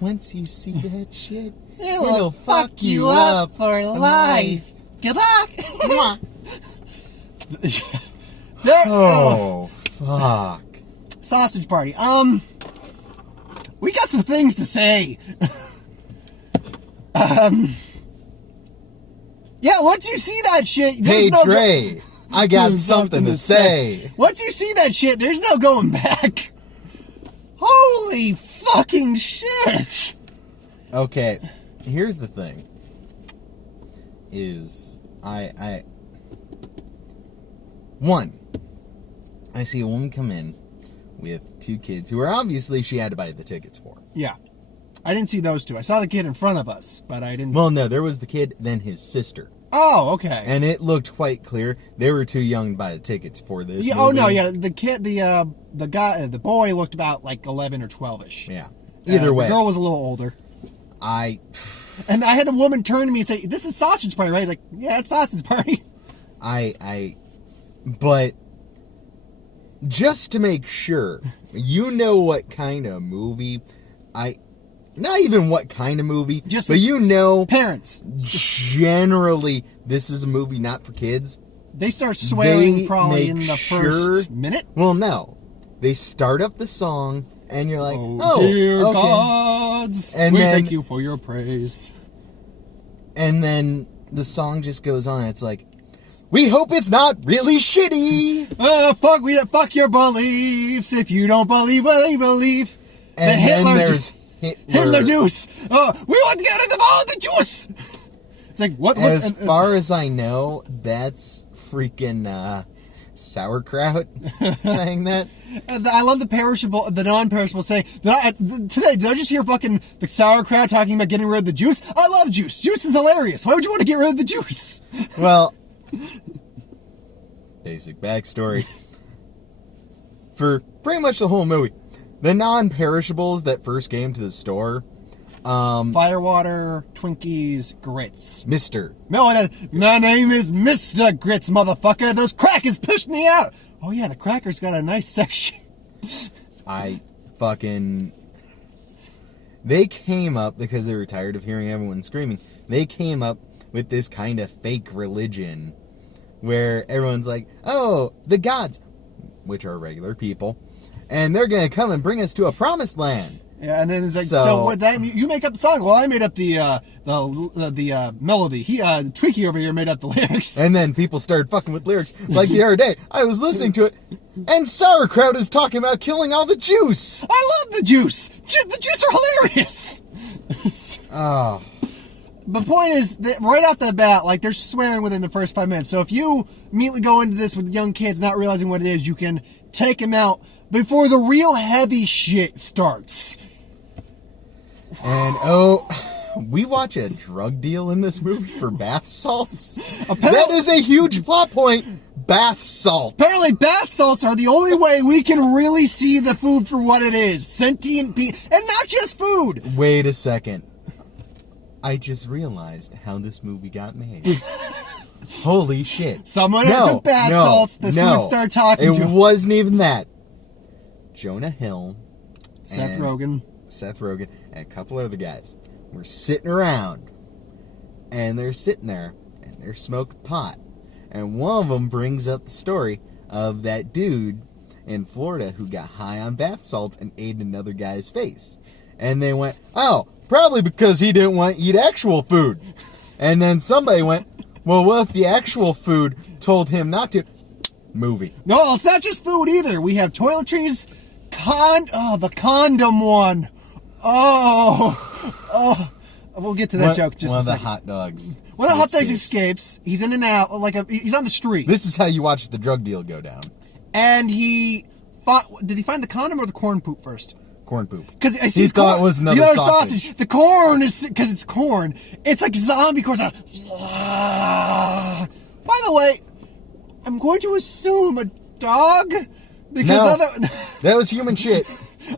once you see that shit, it'll fuck you up for life. Good luck. Oh, fuck. Sausage Party. We got some things to say. Yeah, once you see that shit, Hey, Trey, I got something to say. Once you see that shit, there's no going back. Holy fucking shit. Okay, here's the thing. I see a woman come in with two kids who are obviously she had to buy the tickets for. Yeah. I didn't see those two. I saw the kid in front of us, but I didn't Well, no, there was the kid, then his sister. Oh, okay. And it looked quite clear they were too young to buy the tickets for this movie. Oh, no, yeah. The kid, the guy, the boy looked about like 11 or 12-ish. Yeah. Either way. The girl was a little older. And I had the woman turn to me and say, "This is Sausage Party, right?" He's like, "Yeah, it's Sausage Party." But just to make sure, you know what kind of movie, not even what kind of movie, just but you know, parents. Generally, this is a movie not for kids. They start swearing probably in the first minute. Well, no. They start up the song, and you're like, oh dear okay. gods, and we thank you for your praise. And then the song just goes on. It's like, we hope it's not really shitty. Fuck your beliefs. If you don't believe what they believe. And there's Hitler juice. We want to get rid of all the juice. It's like, what? As far as I know, that's freaking sauerkraut saying that. I love the non-perishable saying, today, did I just hear fucking the sauerkraut talking about getting rid of the juice? I love juice. Juice is hilarious. Why would you want to get rid of the juice? Well, basic backstory. For pretty much the whole movie, the non-perishables that first came to the store, Firewater, Twinkies, Grits. Mr. No, my name is Mr. Grits, motherfucker. Those crackers pushed me out. Oh yeah, the crackers got a nice section. They came up, because they were tired of hearing everyone screaming, they came up with this kind of fake religion where everyone's like, oh, the gods, which are regular people, and they're going to come and bring us to a promised land. Yeah, and then it's like, so what? You make up the song. Well, I made up the melody. Tweaky over here made up the lyrics. And then people started fucking with lyrics. Like the other day, I was listening to it, and sauerkraut is talking about killing all the juice. I love the juice. The juice are hilarious. Oh. The point is that right out the bat, like, they're swearing within the first 5 minutes. So if you immediately go into this with young kids not realizing what it is, you can take them out before the real heavy shit starts. And we watch a drug deal in this movie for bath salts. That is a huge plot point. Bath salts. Apparently bath salts are the only way we can really see the food for what it is. Sentient being, and not just food. Wait a second. I just realized how this movie got made. Holy shit. Someone took bath salts. This food started talking to him. It wasn't even that. Jonah Hill. Seth Rogen, and a couple other guys were sitting around, and they're sitting there, and they're smoking pot, and one of them brings up the story of that dude in Florida who got high on bath salts and ate another guy's face, and they went, oh, probably because he didn't want to eat actual food, and then somebody went, well, what if the actual food told him not to? Movie. No, it's not just food either. We have toiletries, the condom one. We'll get to that joke just one a of the second. hot dogs. One of the hot dogs escapes. He's in and out, he's on the street. This is how you watch the drug deal go down. And did he find the condom or the corn poop first? Corn poop. Because he thought it was another sausage. The corn is, because it's corn. It's like zombie corn. By the way, I'm going to assume a dog, because that was human shit.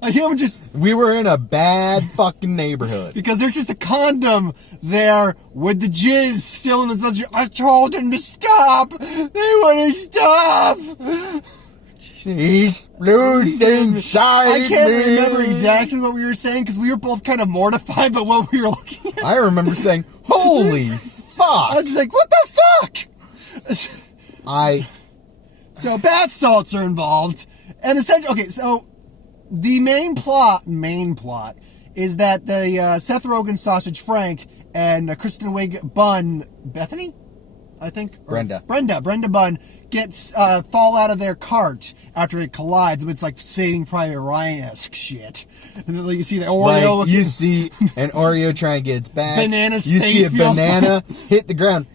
A human just... We were in a bad fucking neighborhood. Because there's just a condom there with the jizz still in the... I told them to stop. They wouldn't stop. He's loose inside I can't me. remember exactly what we were saying because we were both kind of mortified by what we were looking at. I remember saying, holy fuck. I was just like, what the fuck? So bath salts are involved. And essentially, okay, so the main plot is that the Seth Rogen sausage Frank and Kristen Wiig Bun, Bethany? I think? Brenda Bunn gets fall out of their cart after it collides. It's like Saving Private Ryan-esque shit. And then you see the Oreo. Like, you see an Oreo trying to get its back. Banana's You see face a feels banana hit the ground.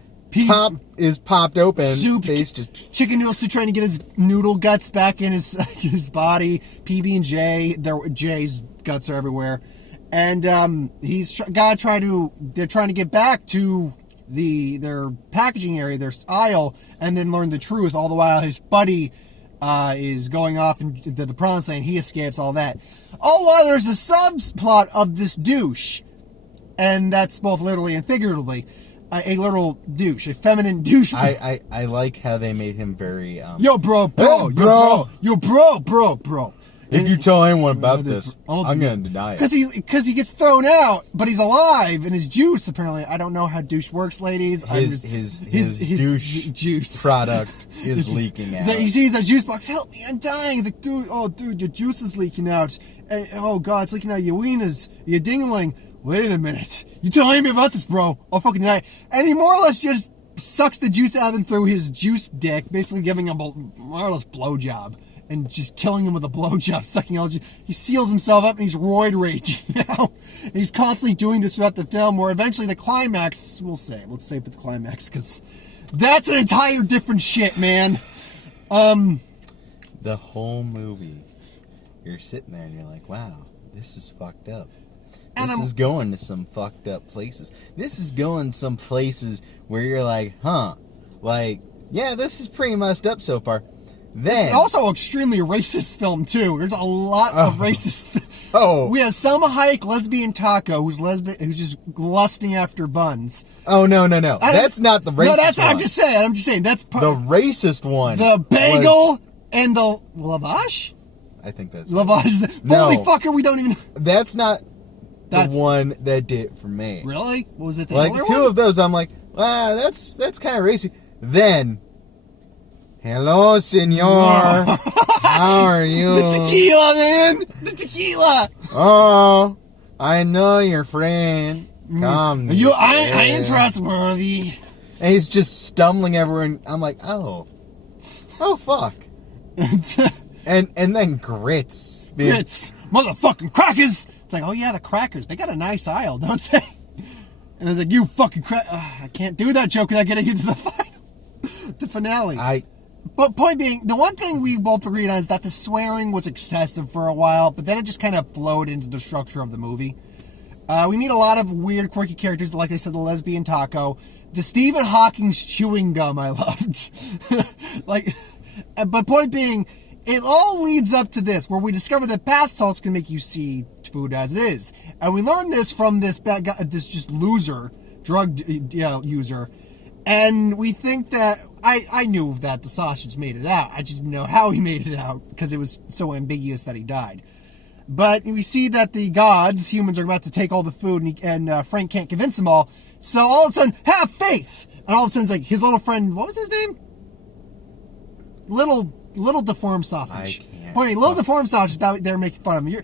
Top is popped open. Soup, face just chicken noodle soup trying to get his noodle guts back in his body. PB&J, J's guts are everywhere. And they're trying to get back to their packaging area, their aisle, and then learn the truth. All the while his buddy is going off into the promised land. He escapes all that. All while there's a subplot of this douche, and that's both literally and figuratively. A literal douche, a feminine douche. I like how they made him very Yo, bro. If you tell anyone about this, I'm gonna deny it. Because he gets thrown out, but he's alive, and his juice apparently. I don't know how douche works, ladies. His douche juice product is leaking out. So he sees a juice box. Help me, I'm dying. He's like, dude, your juice is leaking out. And, oh God, it's leaking out your wieners, your dingling. Wait a minute. You telling me about this, bro? I'll fucking deny it. And he more or less just sucks the juice out of him through his juice dick, basically giving him a more or less blowjob. And just killing him with a blowjob, sucking all. He seals himself up and he's roid raging now. And he's constantly doing this throughout the film, where eventually the climax, let's save it the climax, because that's an entire different shit, man. The whole movie, you're sitting there and you're like, wow, this is fucked up. This is going to some fucked up places. This is going some places where you're like, yeah, this is pretty messed up so far. Then, it's also an extremely racist film, too. There's a lot of racist... Oh. We have Selma Hayek, lesbian taco, who's just lusting after buns. Oh, no. That's not the racist one. I'm just saying. That's the racist one. The bagel and the lavash? I think that's... Lavash. No. Holy fucker, we don't even... That's not the one that did it for me. Really? What was it? The like, Hitler two one? of those, I'm like, that's kind of racy. Then... Hello, senor. How are you? The tequila, man. The tequila. Oh, I know your friend. Come. I ain't trustworthy. And he's just stumbling everywhere, and I'm like, oh fuck. and then grits. Grits, motherfucking crackers. It's like, oh yeah, the crackers. They got a nice aisle, don't they? And I was like, you fucking I can't do that joke without getting into the final, the finale. But point being, the one thing we both agreed on is that the swearing was excessive for a while, but then it just kind of flowed into the structure of the movie. We meet a lot of weird, quirky characters, like I said, the lesbian taco, the Stephen Hawking's chewing gum I loved. But point being, it all leads up to this, where we discover that bath salts can make you see food as it is. And we learned this from this bad guy, this just loser, drug user. And we think that, I knew that the sausage made it out. I just didn't know how he made it out, because it was so ambiguous that he died. But we see that the gods, humans, are about to take all the food, and Frank can't convince them all. So all of a sudden, have faith! And all of a sudden, it's like, his little friend, what was his name? Little deformed sausage. Little deformed sausage, they're making fun of him.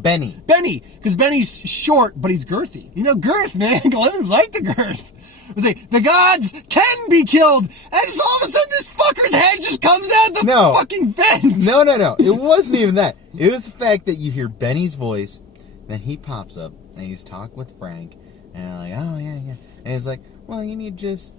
Benny. Benny, because Benny's short, but he's girthy. You know, girth, man. Levin's like the girth. I say, the gods can be killed, and just all of a sudden this fucker's head just comes out the fucking vent. No. It wasn't even that. It was the fact that you hear Benny's voice, then he pops up, and he's talking with Frank, and I'm like, oh, yeah. And he's like, well, you need to just,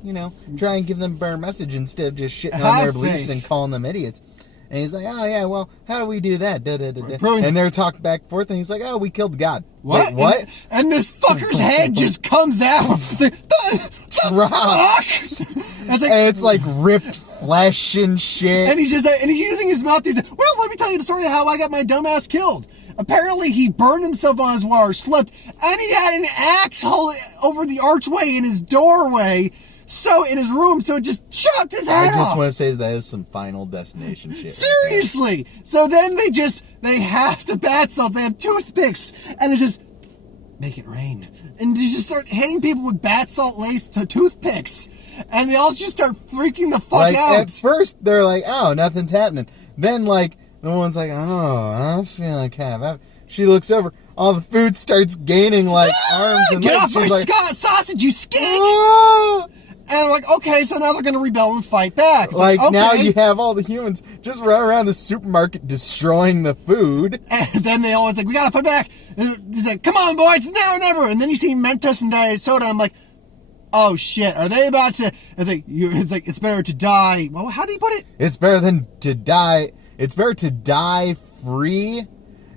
try and give them a better message instead of just shitting on their beliefs and calling them idiots. And he's like, oh, yeah, well, how do we do that? And they're talking back and forth, and he's like, oh, we killed God. What? Wait, what? And this fucker's head just comes out. Drops. And it's like ripped flesh and shit. And he's using his mouth. He's like, well, let me tell you the story of how I got my dumbass killed. Apparently, he burned himself on his wire, slept, and he had an axe over the archway in his doorway, so in his room, so it just chopped his head off. I just want to say that is some Final Destination shit. Seriously. So then they have the bath salts, they have toothpicks, and they just make it rain. And they just start hitting people with bath salt laced toothpicks. And they all just start freaking the fuck out. At first, they're like, oh, nothing's happening. Then, like, the one's like, oh, I'm feeling kind of... She looks over. All the food starts gaining, like, arms and Get legs. off my She's like, sausage, you skink! ah! And I'm like, okay, so now they're going to rebel and fight back. It's Like, okay. now you have all the humans just run around the supermarket destroying the food. And then they always like, we gotta fight back. And he's like, come on, boys, it's now or never. And then you see Mentos and Diet Soda. I'm like, oh shit, are they about to? It's like it's better to die. Well, how do you put it? It's better than to die. It's better to die free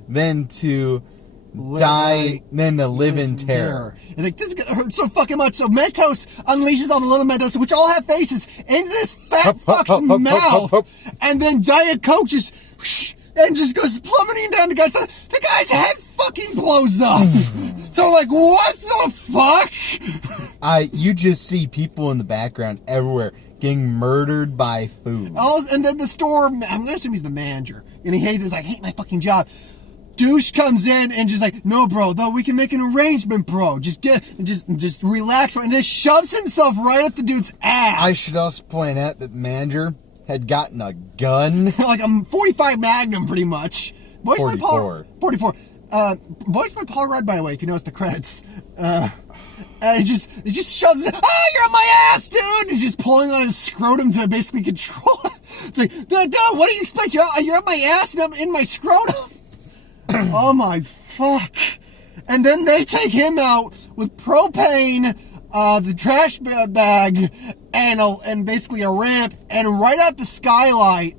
than to live in terror. And like, this is gonna hurt so fucking much. So Mentos unleashes all the little Mentos, which all have faces, into this fat fuck's mouth. And then Diet Coke just goes plummeting down the guy's. The guy's head fucking blows up. So like, what the fuck? You just see people in the background everywhere getting murdered by food. And then the store, I'm gonna assume he's the manager, and he hates this. I hate my fucking job. Douche comes in and just like, no, bro, though we can make an arrangement, bro. Just relax, and then shoves himself right up the dude's ass. I should also point out that the manager had gotten a gun. Like a 45 Magnum, pretty much. 44. 44. Voiced by Paul Rudd, by the way, if you notice the credits. And it just shoves it. Oh, you're on my ass, dude! He's just pulling on his scrotum to basically control it. It's like, dude, what do you expect? You're on my ass and I'm in my scrotum? Oh my fuck. And then they take him out with propane, the trash bag, and basically a ramp, and right out the skylight,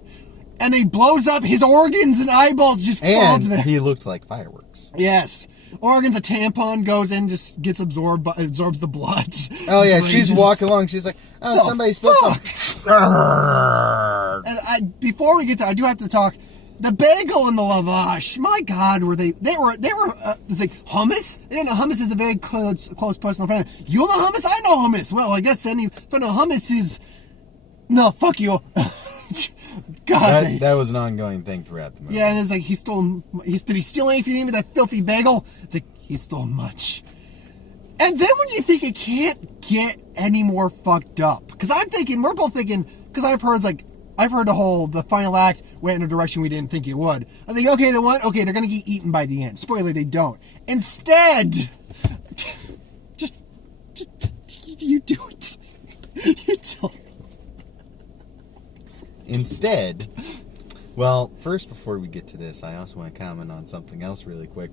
and he blows up his organs and eyeballs just fall to there. He looked like fireworks. Yes. Organs, a tampon goes in, just gets absorbed the blood. Oh yeah, she's walking along, she's like, oh, somebody spilled something. And before we get there, I do have to talk. The bagel and the lavash, my God, they were it's like hummus. And hummus is a very close personal friend. You know hummus? I know hummus. Well, I guess any friend of hummus is no, fuck you. God, that was an ongoing thing throughout the movie. Yeah, and it's like did he steal anything with that filthy bagel? It's like he stole much. And then when you think it can't get any more fucked up, because we're both thinking, because I've heard the final act went in a direction we didn't think it would. I think, okay, they're going to get eaten by the end. Spoiler, they don't. Instead, just you do it. You tell me. Instead, well, first, before we get to this, I also want to comment on something else really quick.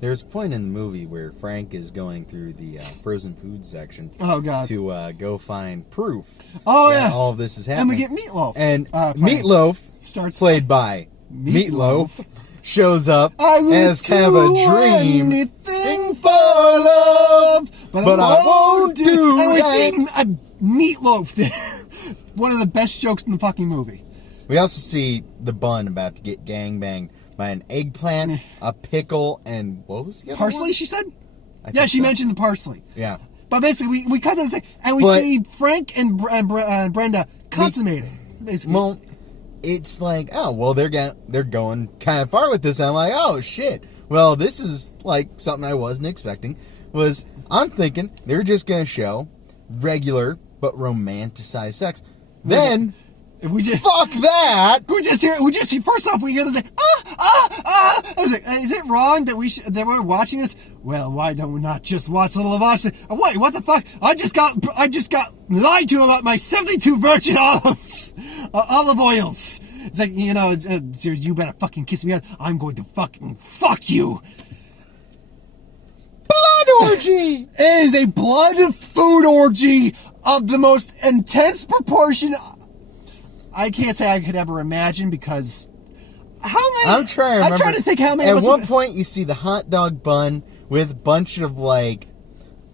There's a point in the movie where Frank is going through the frozen food section. Oh, God. To go find proof that all of this is happening. And we get Meatloaf. And Meatloaf, played by Meatloaf, shows up as kind of a dream. Anything for love, but I won't do. And we see a Meatloaf there. One of the best jokes in the fucking movie. We also see the bun about to get gangbanged by an eggplant, a pickle, and what was the other parsley, one? She said? Yeah, she mentioned the parsley. Yeah. But basically, we cut that and we see Frank and Brenda consummating, basically. Well, it's like, oh, well, they're going kind of far with this. And I'm like, oh, shit. Well, this is like something I wasn't expecting. I'm thinking they're just going to show regular but romanticized sex. Then... fuck that! We just hear, first off, we hear this like, I was like, is it wrong that we're watching this? Well, why don't we not just watch the lavash? Wait, what the fuck? I just got lied to about my 72 virgin olive oils. It's like, you better fucking kiss me out. I'm going to fucking fuck you. Blood orgy! It is a blood food orgy of the most intense proportion I can't say I could ever imagine, because I'm trying to think how many. At one point, you see the hot dog bun with a bunch of like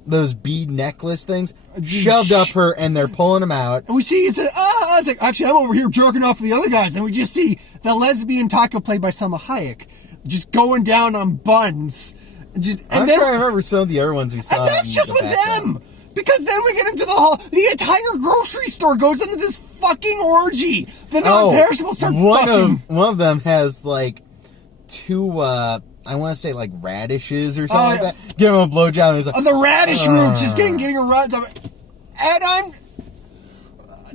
those bead necklace things shoved up her, and they're pulling them out. And we see it's like, actually, I'm over here jerking off the other guys, and we just see the lesbian taco played by Salma Hayek just going down on buns. I'm trying to remember some of the other ones we saw. And that's just with them. Because then we get into the entire grocery store goes into this fucking orgy. The non-perishables start fucking. One of them has like two, I want to say like radishes or something like that. Give him a blowjob and he's like, the radish root just getting a run. And I'm,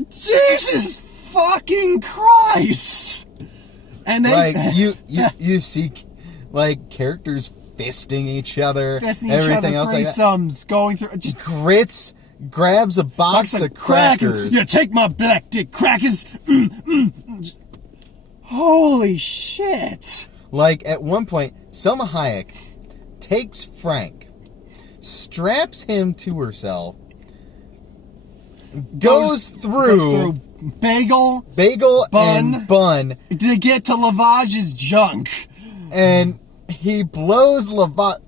Jesus fucking Christ. And then like you see like characters fisting each other, everything else like that. Threesomes going through. Just Grits grabs a box of crackers. Yeah, take my black dick crackers. Holy shit. Like at one point, Selma Hayek takes Frank, straps him to herself, goes through bagel and bun to get to Lavage's junk. And he blows Lavage.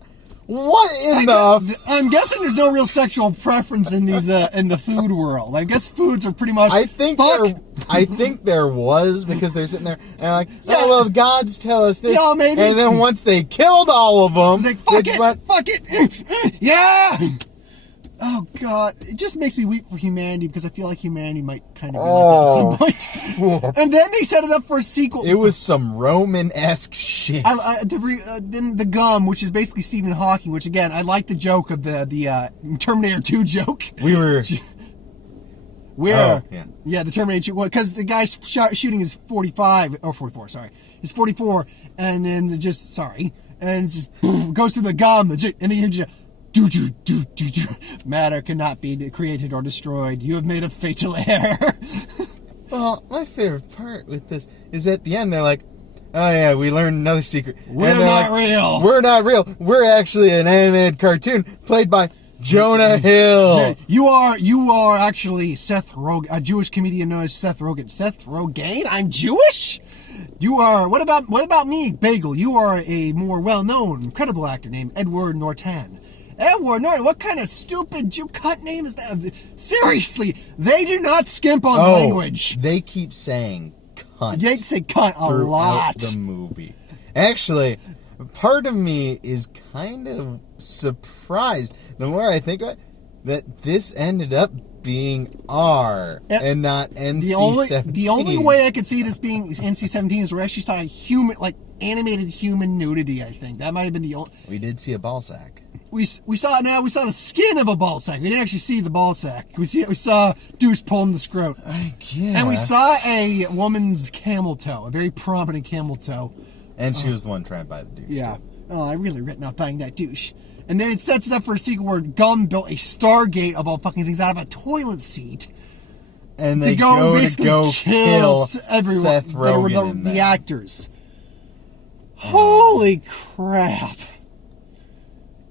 What in the? I'm guessing there's no real sexual preference in these in the food world. I guess foods are pretty much. I think there was, because they're sitting there and they're like, oh well, the gods tell us this. Yeah, maybe. And then once they killed all of them, it's like fuck it, yeah. Oh God, it just makes me weep for humanity, because I feel like humanity might kind of be like that at some point. And then they set it up for a sequel. It was some Roman-esque shit. Then the gum, which is basically Stephen Hawking, which again, I like the joke of the Terminator 2 joke. The Terminator 2, because the guy's shooting is 45 or 44. Sorry, he's 44, and then and just goes through the gum, and then you just. Do. Matter cannot be created or destroyed. You have made a fatal error. Well, my favorite part with this is at the end, they're like, oh yeah, we learned another secret. We're not real. We're not real. We're actually an animated cartoon played by Jonah Hill. You are actually Seth Rogen, a Jewish comedian known as Seth Rogen. Seth Rogen? I'm Jewish? You are, what about me, Bagel? You are a more well-known, credible actor named Edward Norton. Edward Norton, what kind of stupid Jew cunt name is that? Seriously, they do not skimp on language. They keep saying cunt. They say cunt a lot. The movie. Actually, part of me is kind of surprised, the more I think about it, that this ended up being R and not NC-17. The only way I could see this being NC-17 is where we actually saw a human, like animated human nudity. I think that might have been the only. We did see a ball sack. We saw the skin of a ball sack. We didn't actually see the ball sack. We saw Deuce pulling the scrot. I guess. And we saw a woman's camel toe, a very prominent camel toe. And she was the one trying to buy the douche. Yeah. Oh, I really regret not buying that douche. And then it sets it up for a sequel where Gum built a Stargate of all fucking things out of a toilet seat. And they go kill everyone Seth Rogen that were the actors. Holy crap.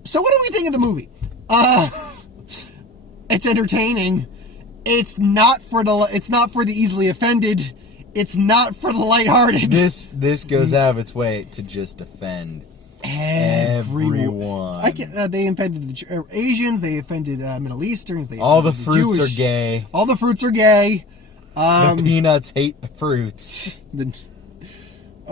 So what do we think of the movie? It's entertaining. It's not for the easily offended. It's not for the lighthearted. This goes out of its way to just offend everyone. They offended the Asians. They offended Middle Easterns. All the fruits are gay. All the fruits are gay. The peanuts hate the fruits.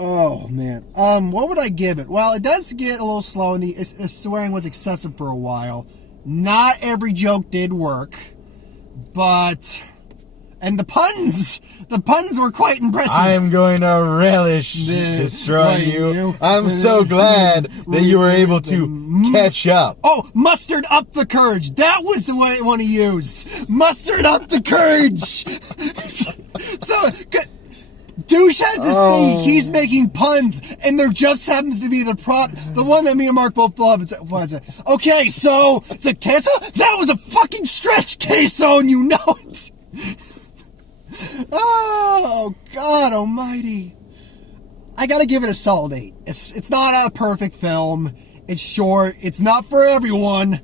Oh man. What would I give it? Well, it does get a little slow, and the swearing was excessive for a while. Not every joke did work, and the puns were quite impressive. I am going to relish destroying you. I'm so glad that you were able to catch up. Oh, mustered up the courage. That was the way I want to use. Mustered up the courage. so Douche has this thing, he's making puns, and there just happens to be the one that me and Mark both love. Okay, so, it's a queso? That was a fucking stretch queso, and you know it! Oh, God almighty. I gotta give it a solid 8. It's not a perfect film, it's short, it's not for everyone,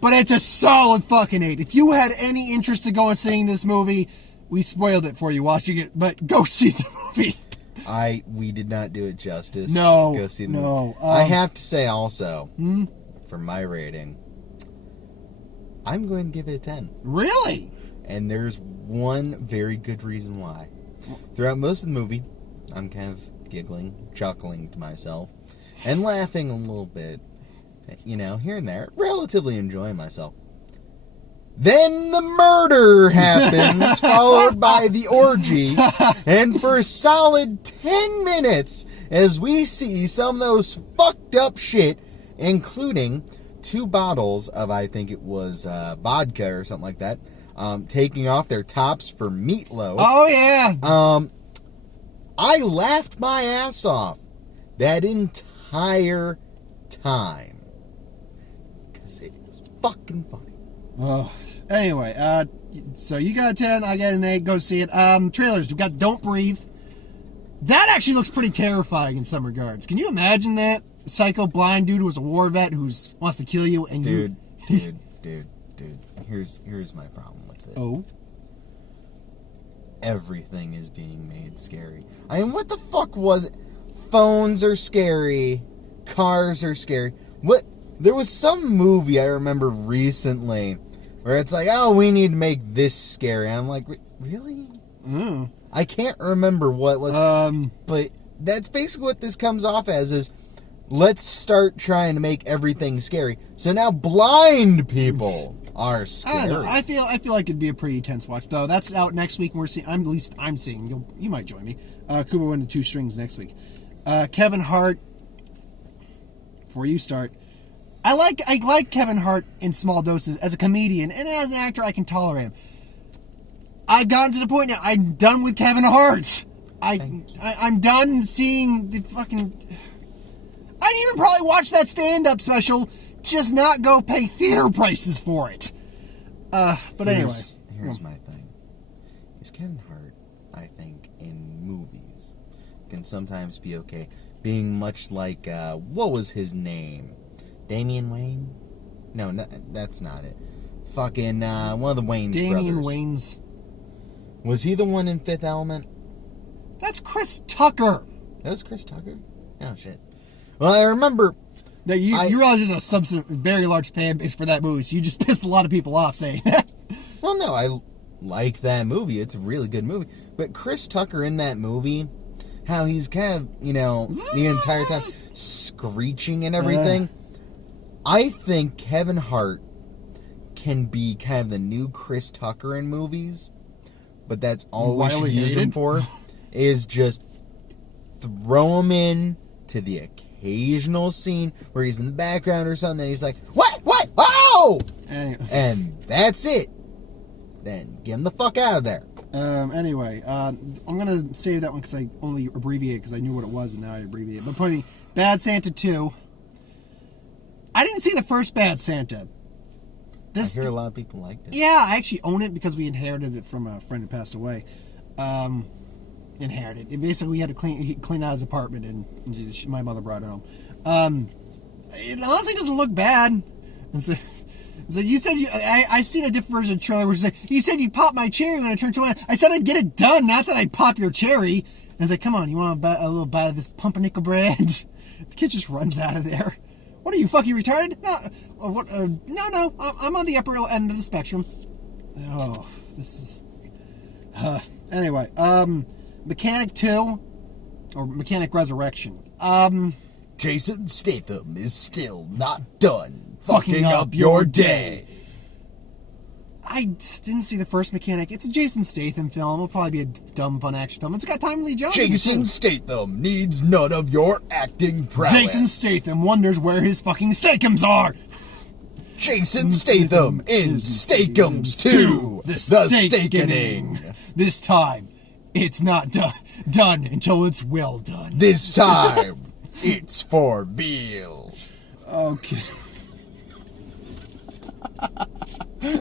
but it's a solid fucking 8. If you had any interest to go and seeing this movie, we spoiled it for you watching it, but go see the movie. We did not do it justice. No. Go see the movie. I have to say also, for my rating, I'm going to give it a 10. Really? And there's one very good reason why. Throughout most of the movie, I'm kind of giggling, chuckling to myself, and laughing a little bit, here and there, relatively enjoying myself. Then the murder happens, followed by the orgy, and for a solid 10 minutes, as we see some of those fucked up shit, including 2 bottles of, I think it was vodka or something like that, taking off their tops for meatloaf. Oh, yeah. I laughed my ass off that entire time. Because it was fucking funny. Oh. Anyway, so you got a 10, I got an 8. Go see it. Trailers. We got Don't Breathe. That actually looks pretty terrifying in some regards. Can you imagine that? A psycho blind dude who was a war vet who wants to kill you and dude. Here's my problem with it. Oh. Everything is being made scary. I mean, what the fuck was it? Phones are scary. Cars are scary. What? There was some movie I remember recently where it's like, oh, we need to make this scary. I'm like, really? Mm. I can't remember what it was. But that's basically what this comes off as is, let's start trying to make everything scary. So now blind people are scary. I don't know. I feel like it'd be a pretty tense watch, though. That's out next week. We're seeing. At least I'm seeing. You might join me. Cooper went to 2 strings next week. Kevin Hart. Before you start, I like Kevin Hart in small doses as a comedian, and as an actor, I can tolerate him. I've gotten to the point now. I'm done with Kevin Hart. I'm done seeing the fucking. I'd even probably watch that stand-up special, just not go pay theater prices for it. But anyway. Here's my thing. Is Kevin Hart, I think, in movies, can sometimes be okay. Being much like, what was his name? Damian Wayne? No, that's not it. Fucking, one of the Wayans Damian brothers. Wayans. Was he the one in Fifth Element? That's Chris Tucker. That was Chris Tucker? Oh, shit. Well, I remember... That you realize there's a very large fan base for that movie, so you just pissed a lot of people off saying that. Well, no, I like that movie. It's a really good movie. But Chris Tucker in that movie, how he's kind of, the entire time screeching and everything. I think Kevin Hart can be kind of the new Chris Tucker in movies, but that's all we should use him for, is just throw him in to the occasional scene where he's in the background or something and he's like, what, oh! And that's it. Then get him the fuck out of there. Anyway, I'm going to save that one because I only abbreviated because I knew what it was and now I abbreviate. But putting Bad Santa 2. I didn't see the first Bad Santa. I hear a lot of people liked it. Yeah, I actually own it because we inherited it from a friend who passed away. Inherited. Basically, we had to clean out his apartment, and my mother brought it home. It honestly doesn't look bad. And so you said I've seen a different version of the trailer where you said you'd pop my cherry when I turned 21. I said I'd get it done, not that I'd pop your cherry. And I was like, come on, you want a little bite of this pumpernickel bread? The kid just runs out of there. What are you, fucking retarded? No, I'm on the upper end of the spectrum. Oh, this is... Anyway, Mechanic 2, or Mechanic Resurrection. Jason Statham is still not done fucking up your day. I didn't see the first Mechanic. It's a Jason Statham film. It'll probably be a dumb, fun action film. It's got Tommy Lee Jones. Jason Statham needs none of your acting prowess. Jason Statham wonders where his fucking Steakums are. Jason Statham in Steakums 2, The Steakening. This time, it's not done until it's well done. This time, it's for veal. Okay. We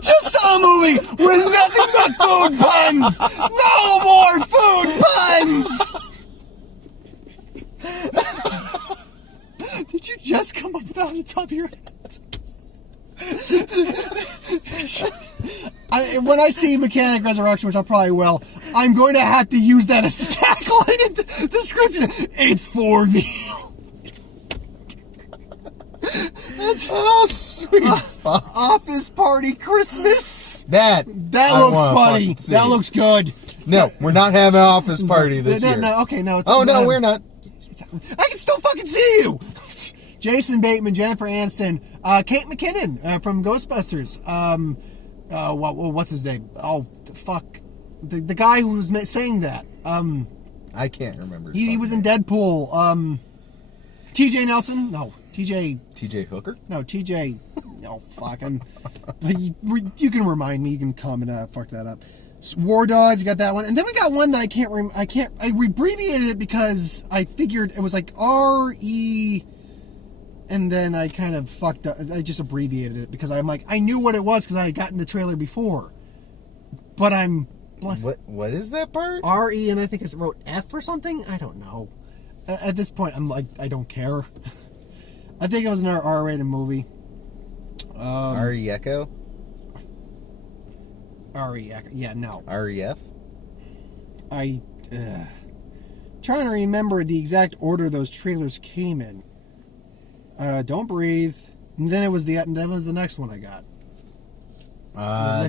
just saw a movie with nothing but food puns! No more food puns! Did you just come up with that on the top of your head? When I see Mechanic Resurrection, which I probably will, I'm going to have to use that as the tagline in the description. It's for veal. Oh, sweet Office Party Christmas. That looks funny. That looks good. No, we're not having an office party this year. No, okay, no. No, we're not. I can still fucking see you. Jason Bateman, Jennifer Aniston, Kate McKinnon from Ghostbusters. What's his name? Oh, fuck. The guy who was saying that. I can't remember. He was in Deadpool. TJ Nelson? No. TJ Hooker? No, TJ. Oh, fuck. You can remind me. You can comment. Fuck that up. War Dogs, you got that one. And then we got one that I abbreviated it because I figured it was like R-E, and then I kind of fucked up. I just abbreviated it because I'm like, I knew what it was because I had gotten the trailer before. But I'm... What is that part? R-E, and I think I wrote F or something? I don't know. At this point, I'm like, I don't care. I think it was another R-rated movie. R.E. Echo? R-E, yeah, no. R.E.F.? Trying to remember the exact order those trailers came in. Don't Breathe. And then that was the next one I got.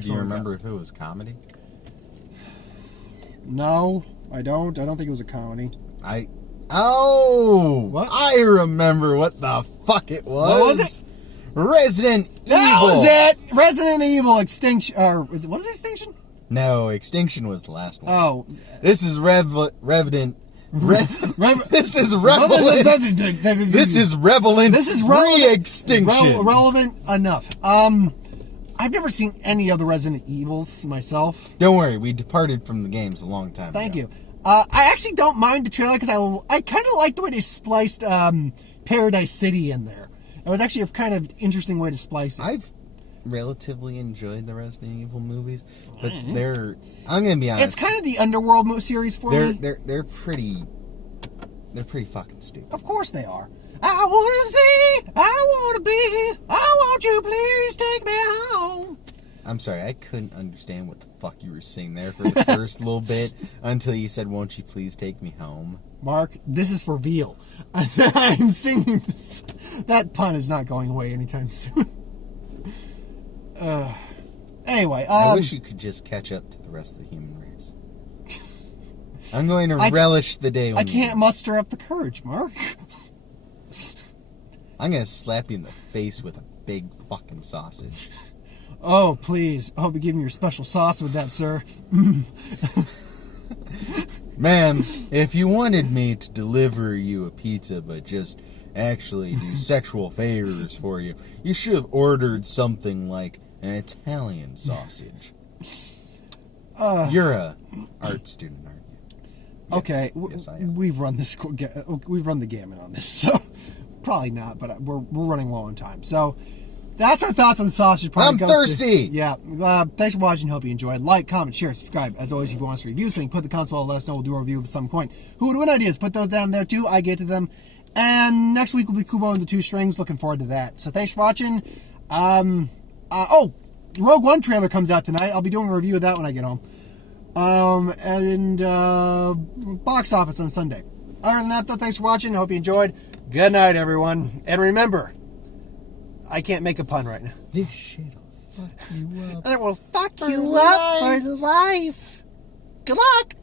Do you remember if it was comedy? No, I don't. I don't think it was a comedy. What? I remember what the fuck it was. What was it? Resident Evil. That was it! Resident Evil Extinction. Was it Extinction? No, Extinction was the last one. Oh. This is Revenant. This is Revelant. This is Revelant. This is relevant. Re-extinction. Relevant enough. I've never seen any of the Resident Evils myself. Don't worry, we departed from the games a long time ago. Thank you. I actually don't mind the trailer because I kind of like the way they spliced Paradise City in there. It was actually a kind of interesting way to splice it. I've relatively enjoyed the Resident Evil movies, but I'm going to be honest. It's kind of the Underworld series for me. They're pretty fucking stupid. Of course they are. I want to see, I want to be, I want you, please take me home. I'm sorry, I couldn't understand what the fuck you were saying there for the first little bit until you said, won't you please take me home? Mark, this is for veal. I'm singing this. That pun is not going away anytime soon. Anyway. I wish you could just catch up to the rest of the human race. I'm going to relish the day when I can't muster up the courage, Mark. I'm going to slap you in the face with a big fucking sausage. Oh, please. I hope you give me your special sauce with that, sir. Ma'am, if you wanted me to deliver you a pizza but just actually do sexual favors for you, you should have ordered something like an Italian sausage. You're a art student, aren't you? Yes, okay, yes, I am. We've run the gamut on this, so probably not, but we're running low on time. So that's our thoughts on Sausage Party. I'm thirsty! Yeah. Thanks for watching. Hope you enjoyed. Like, comment, share, subscribe. As always, if you want us to review something, put the comments below. Let us know. We'll do a review at some point. Who would win ideas? Put those down there, too. I get to them. And next week will be Kubo and the Two Strings. Looking forward to that. So thanks for watching. Rogue One trailer comes out tonight. I'll be doing a review of that when I get home. Box office on Sunday. Other than that, though, thanks for watching. Hope you enjoyed. Good night, everyone. And remember, I can't make a pun right now. This shit'll fuck you up. It will fuck you up for life. Good luck.